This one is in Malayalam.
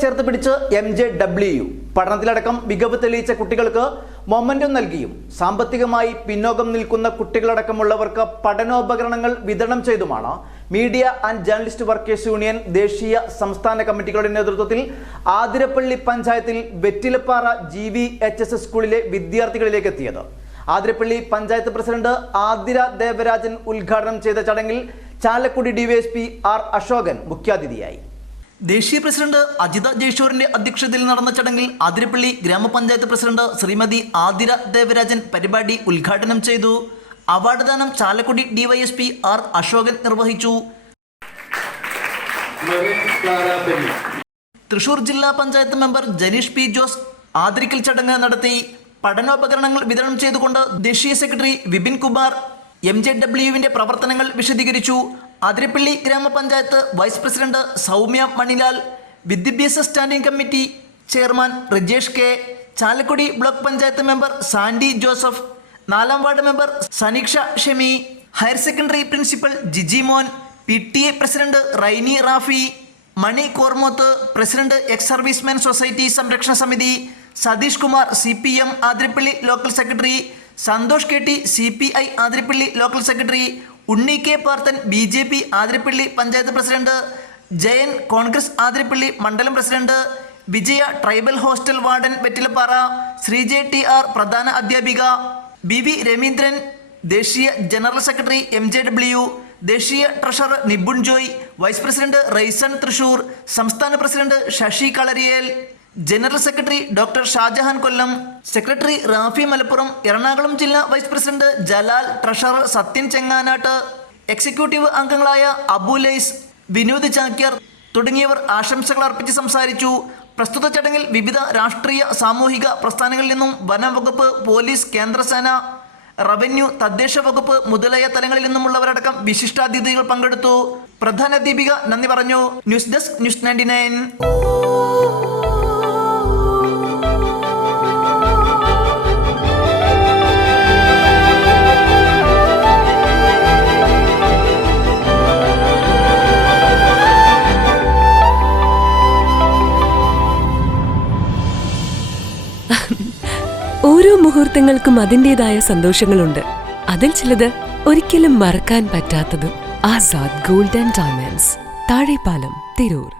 ചേർത്ത് പിടിച്ച് MJW പഠനത്തിലടക്കം മികവ് തെളിയിച്ച കുട്ടികൾക്ക് മൊമെന്റം നൽകിയും സാമ്പത്തികമായി പിന്നോക്കം നിൽക്കുന്ന കുട്ടികളടക്കമുള്ളവർക്ക് പഠനോപകരണങ്ങൾ വിതരണം ചെയ്തുമാണ് media and journalist workers union ദേശീയ സംസ്ഥാന കമ്മിറ്റികളുടെ നേതൃത്വത്തിൽ ആതിരപ്പള്ളി പഞ്ചായത്തിൽ വെറ്റിലപ്പാറ GVHS സ്കൂളിലെ വിദ്യാർത്ഥികളിലേക്ക് എത്തിയത്. ആതിരപ്പള്ളി പഞ്ചായത്ത് പ്രസിഡന്റ് ആതിര ദേവരാജൻ ഉദ്ഘാടനം ചെയ്ത ചടങ്ങിൽ ചാലക്കുടി DYSP R അശോകൻ മുഖ്യാതിഥിയായി. ദേശീയ പ്രസിഡന്റ് അജിത ജയ്ഷോറിന്റെ അധ്യക്ഷതയിൽ നടന്ന ചടങ്ങിൽ ആതിരപ്പള്ളി ഗ്രാമപഞ്ചായത്ത് പ്രസിഡന്റ് ശ്രീമതി ആതിര ദേവരാജൻ പരിപാടി ഉദ്ഘാടനം ചെയ്തു. അവാർഡ് ദാനം ചാലക്കുടി DYSP R അശോകൻ നിർവഹിച്ചു. തൃശൂർ ജില്ലാ പഞ്ചായത്ത് മെമ്പർ ജനീഷ് P ജോസ് ആദരിക്കൽ ചടങ്ങ് നടത്തി. പഠനോപകരണങ്ങൾ വിതരണം ചെയ്തുകൊണ്ട് ദേശീയ സെക്രട്ടറി വിപിൻ കുമാർ MJW പ്രവർത്തനങ്ങൾ വിശദീകരിച്ചു. ആതിരപ്പള്ളി ഗ്രാമപഞ്ചായത്ത് വൈസ് പ്രസിഡന്റ് സൗമ്യ മണിലാൽ, വിദ്യാഭ്യാസ standing committee chairman Rajesh K, Chalakudy block panchayat member Sandy Joseph, 4ാം ward member Saneeksha Shemi, higher secondary principal Jiji Mon, PTA president Rainy Rafi, Mani Kormoth president ex servicemen society സംരക്ഷണ സമിതി, Satheesh Kumar CPM Athirappilly local secretary, Santhosh KT CPI Athirappilly local secretary, Unni K Parthan BJP Athirappilly panchayat president, Jayan Congress Athirappilly മണ്ഡലം president, Vijaya tribal hostel warden Vettilappara, Sreejaya TR പ്രധാന അധ്യാപിക, BV രവീന്ദ്രൻ ദേശീയ ജനറൽ സെക്രട്ടറി MJW, ദേശീയ treasurer Nibun Joy, vice president Raison Thrissur, സംസ്ഥാന president Sasi Kalariyel, general secretary doctor Shajahan Kollam, secretary Rafi Malappuram, Ernakulam ജില്ലാ vice president Jalal, treasurer Sathyan Chenganattu, executive അംഗങ്ങളായ അബുലൈസ്, വിനോദ് ചാക്യാർ തുടങ്ങിയവർ ആശംസകൾ അർപ്പിച്ച് സംസാരിച്ചു. പ്രസ്തുത ചടങ്ങിൽ വിവിധ രാഷ്ട്രീയ സാമൂഹിക പ്രസ്ഥാനങ്ങളിൽ നിന്നും വനംവകുപ്പ്, പോലീസ്, കേന്ദ്രസേന, റവന്യൂ, തദ്ദേശ വകുപ്പ് മുതലായ തലങ്ങളിൽ നിന്നുമുള്ളവരടക്കം വിശിഷ്ടാതിഥികൾ പങ്കെടുത്തു. പ്രധാന അധ്യാപിക നന്ദി പറഞ്ഞു. News desk news 99. ഓരോ മുഹൂർത്തങ്ങൾക്കും അതിൻ്റെതായ സന്തോഷങ്ങളുണ്ട്. അതിൽ ചിലത് ഒരിക്കലും മറക്കാൻ പറ്റാത്തതും. Azad gold and diamonds, Thazhepalam, Tirur.